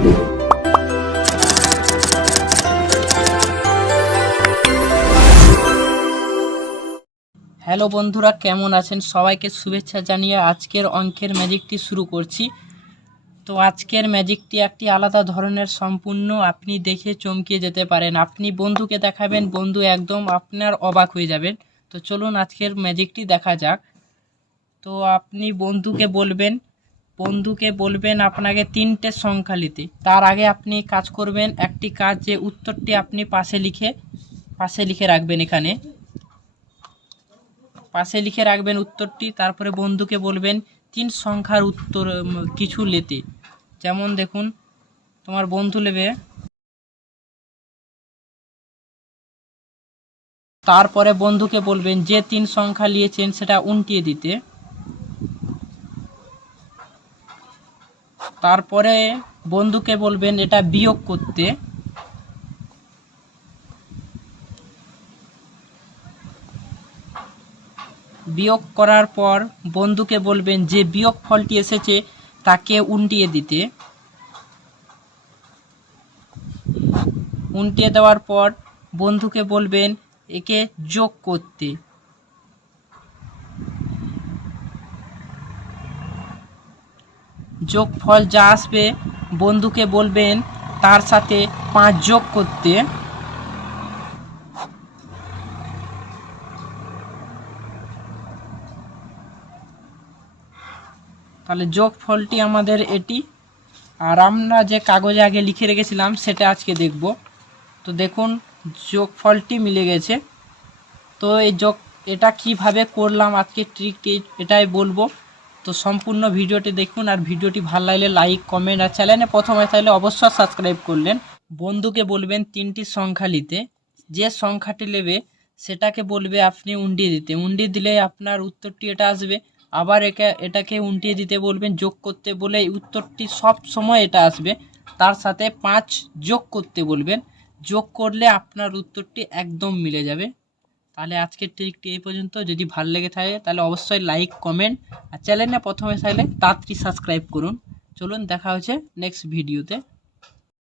Hello বন্ধুরা, কেমন আছেন? সবাইকে শুভেচ্ছা জানিয়ে আজকের অঙ্কের ম্যাজিকটি শুরু করছি। তো আজকের ম্যাজিকটি একটি আলাদা ধরনের, সম্পূর্ণ আপনি দেখে চমকে যেতে পারেন। আপনি বন্ধুকে দেখাবেন, বন্ধু একদম আপনার অবাক হয়ে যাবেন। তো চলুন আজকের ম্যাজিকটি দেখা যাক। তো আপনি বন্ধুকে বলবেন আপনাকে 3টে সংখ্যা নিতে। তার আগে আপনি কাজ করবেন, একটি কাজ, যে উত্তরটি আপনি পাশে লিখে রাখবেন। এখানে পাশে লিখে রাখবেন উত্তরটি। তারপরে বন্ধুকে বলবেন 3 সংখ্যার উত্তর কিছু নিতে। যেমন দেখুন, তোমার বন্ধু নেবে, তারপরে বন্ধুকে বলবেন যে 3 সংখ্যা নিয়েছেন সেটা উল্টিয়ে দিতে। তারপরে বন্ধুকে বলবেন এটা বিয়োগ করতে। বিয়োগ করার পর বন্ধুকে বলবেন যে বিয়োগ ফলটি এসেছে তাকে উল্টিয়ে দিতে। উল্টিয়ে দেওয়ার পর বন্ধুকে বলবেন একে যোগ করতে। যোগফল যা আসবে বন্ধুকে বলবেন তার সাথে 5 যোগ করতে। তাহলে যোগফলটি আমাদের এটি। আর আমরা যে কাগজে আগে লিখে রেখেছিলাম সেটা আজকে দেখব। তো দেখুন, যোগফলটি মিলে গেছে। তো এটা কিভাবে করলাম, আজকে ট্রিকটি এটাই বলবো। তো সম্পূর্ণ ভিডিওটি দেখুন, আর ভিডিওটি ভালো লাগলে লাইক, কমেন্ট, আর চ্যানেলে প্রথমে চাইলে অবশ্যই সাবস্ক্রাইব করলেন। বন্ধুকে বলবেন 3টি সংখ্যা নিতে। যে সংখ্যাটি নেবে সেটাকে বলবে আপনি উল্টিয়ে দিতে। উল্টিয়ে দিলে আপনার উত্তরটি এটা আসবে। আবার এটাকে উল্টিয়ে দিতে বলবেন, যোগ করতে বলে উত্তরটি সব সময় এটা আসবে। তার সাথে 5 যোগ করতে বলবেন। যোগ করলে আপনার উত্তরটি একদম মিলে যাবে। তাহলে আজকের ট্রিকটি এই পর্যন্ত। যদি ভালো লেগে থাকে তাহলে অবশ্যই লাইক, কমেন্ট, আর চ্যানেলে প্রথমে চাইলে তাড়াতাড়ি সাবস্ক্রাইব করুন। চলুন, দেখা হচ্ছে নেক্সট ভিডিওতে।